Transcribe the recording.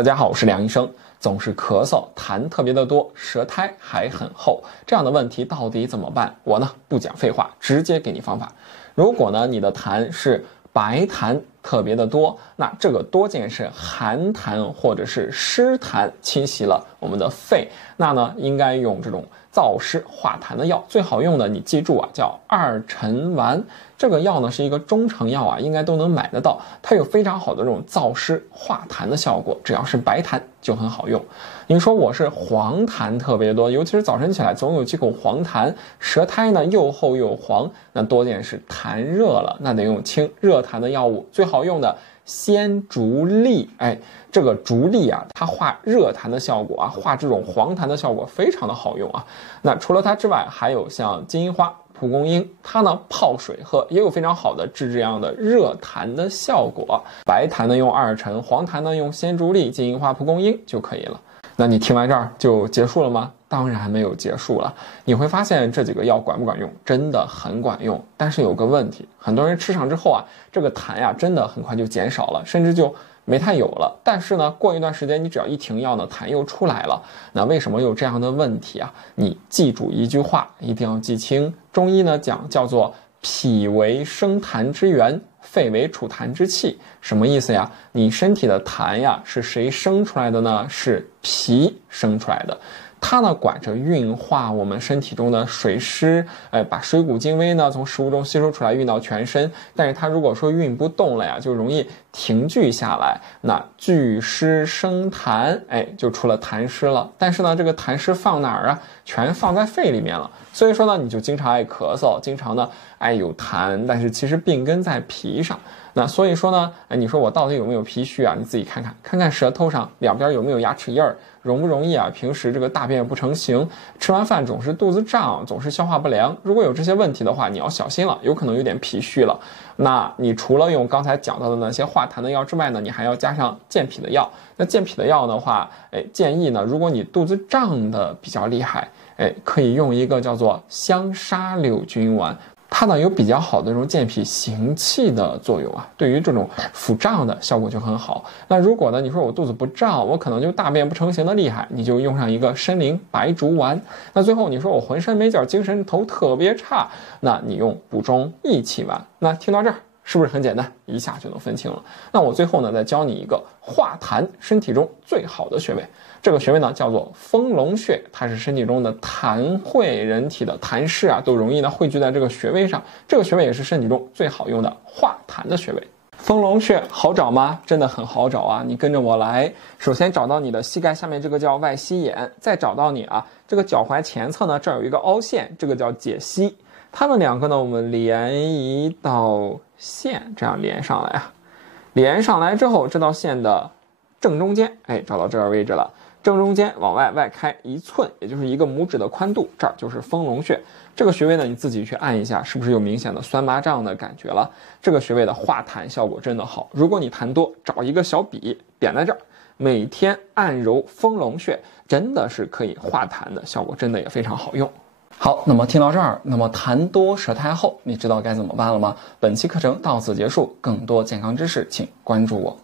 大家好，我是梁医生。总是咳嗽，痰特别的多，舌苔还很厚，这样的问题到底怎么办？我呢不讲废话，直接给你方法。如果呢你的痰是白痰特别的多，那这个多见是寒痰或者是湿痰侵袭了我们的肺，那呢应该用这种燥湿化痰的药，最好用的你记住啊，叫二陈丸。这个药呢是一个中成药啊，应该都能买得到，它有非常好的这种燥湿化痰的效果，只要是白痰就很好用。你说我是黄痰特别多，尤其是早晨起来总有几口黄痰，舌苔呢又厚又黄，那多见是痰热了，那得用清热痰的药物，最好用的鲜竹沥。这个竹沥啊，它化热痰的效果啊，化这种黄痰的效果非常的好用啊。那除了它之外，还有像金银花、蒲公英，它呢泡水喝也有非常好的治这样的热痰的效果。白痰呢用二陈，黄痰呢用鲜竹沥、金银花、蒲公英就可以了。那你听完这儿就结束了吗？当然没有结束了。你会发现这几个药管不管用？真的很管用。但是有个问题，很多人吃上之后啊，这个痰呀真的很快就减少了，甚至就没太有了。但是呢，过一段时间你只要一停药呢，痰又出来了。那为什么有这样的问题啊？你记住一句话，一定要记清。中医呢讲叫做脾为生痰之源，肺为储痰之器。什么意思呀？你身体的痰呀是谁生出来的呢？是脾生出来的。它呢管着运化我们身体中的水湿，把水谷精微呢从食物中吸收出来运到全身。但是它如果说运不动了呀，就容易停聚下来，那聚湿生痰，就出了痰湿了。但是呢这个痰湿放哪儿啊？全放在肺里面了。所以说呢你就经常爱咳嗽，经常呢爱有痰，但是其实病根在脾上。那所以说呢，你说我到底有没有脾虚啊？你自己看看舌头上两边有没有牙齿印儿，容不容易啊？平时这个大便不成形，吃完饭总是肚子胀，总是消化不良。如果有这些问题的话，你要小心了，有可能有点脾虚了。那你除了用刚才讲到的那些化痰的药之外呢，你还要加上健脾的药。那健脾的药的话，建议呢，如果你肚子胀的比较厉害，可以用一个叫做香砂柳菌丸。它呢有比较好的这种健脾行气的作用啊，对于这种腹胀的效果就很好。那如果呢你说我肚子不胀，我可能就大便不成形的厉害，你就用上一个参苓白术丸。那最后你说我浑身没劲，精神头特别差，那你用补中益气丸。那听到这儿是不是很简单，一下就能分清了？那我最后呢再教你一个化痰身体中最好的穴位，这个穴位呢叫做丰隆穴，它是身体中的痰汇，人体的痰湿啊都容易呢汇聚在这个穴位上，这个穴位也是身体中最好用的化痰的穴位。丰隆穴好找吗？真的很好找啊！你跟着我来，首先找到你的膝盖下面，这个叫外膝眼，再找到你啊这个脚踝前侧呢，这儿有一个凹陷，这个叫解析。它们两个呢，我们连一道线，这样连上来啊。连上来之后，这道线的正中间，找到这个位置了。正中间往外开1寸，也就是一个拇指的宽度，这儿就是丰隆穴。这个穴位呢，你自己去按一下，是不是有明显的酸麻胀的感觉了？这个穴位的化痰效果真的好。如果你痰多，找一个小笔点在这儿，每天按揉丰隆穴，真的是可以化痰的，效果真的也非常好用。好，那么听到这儿，那么痰多舌苔厚，你知道该怎么办了吗？本期课程到此结束，更多健康知识请关注我。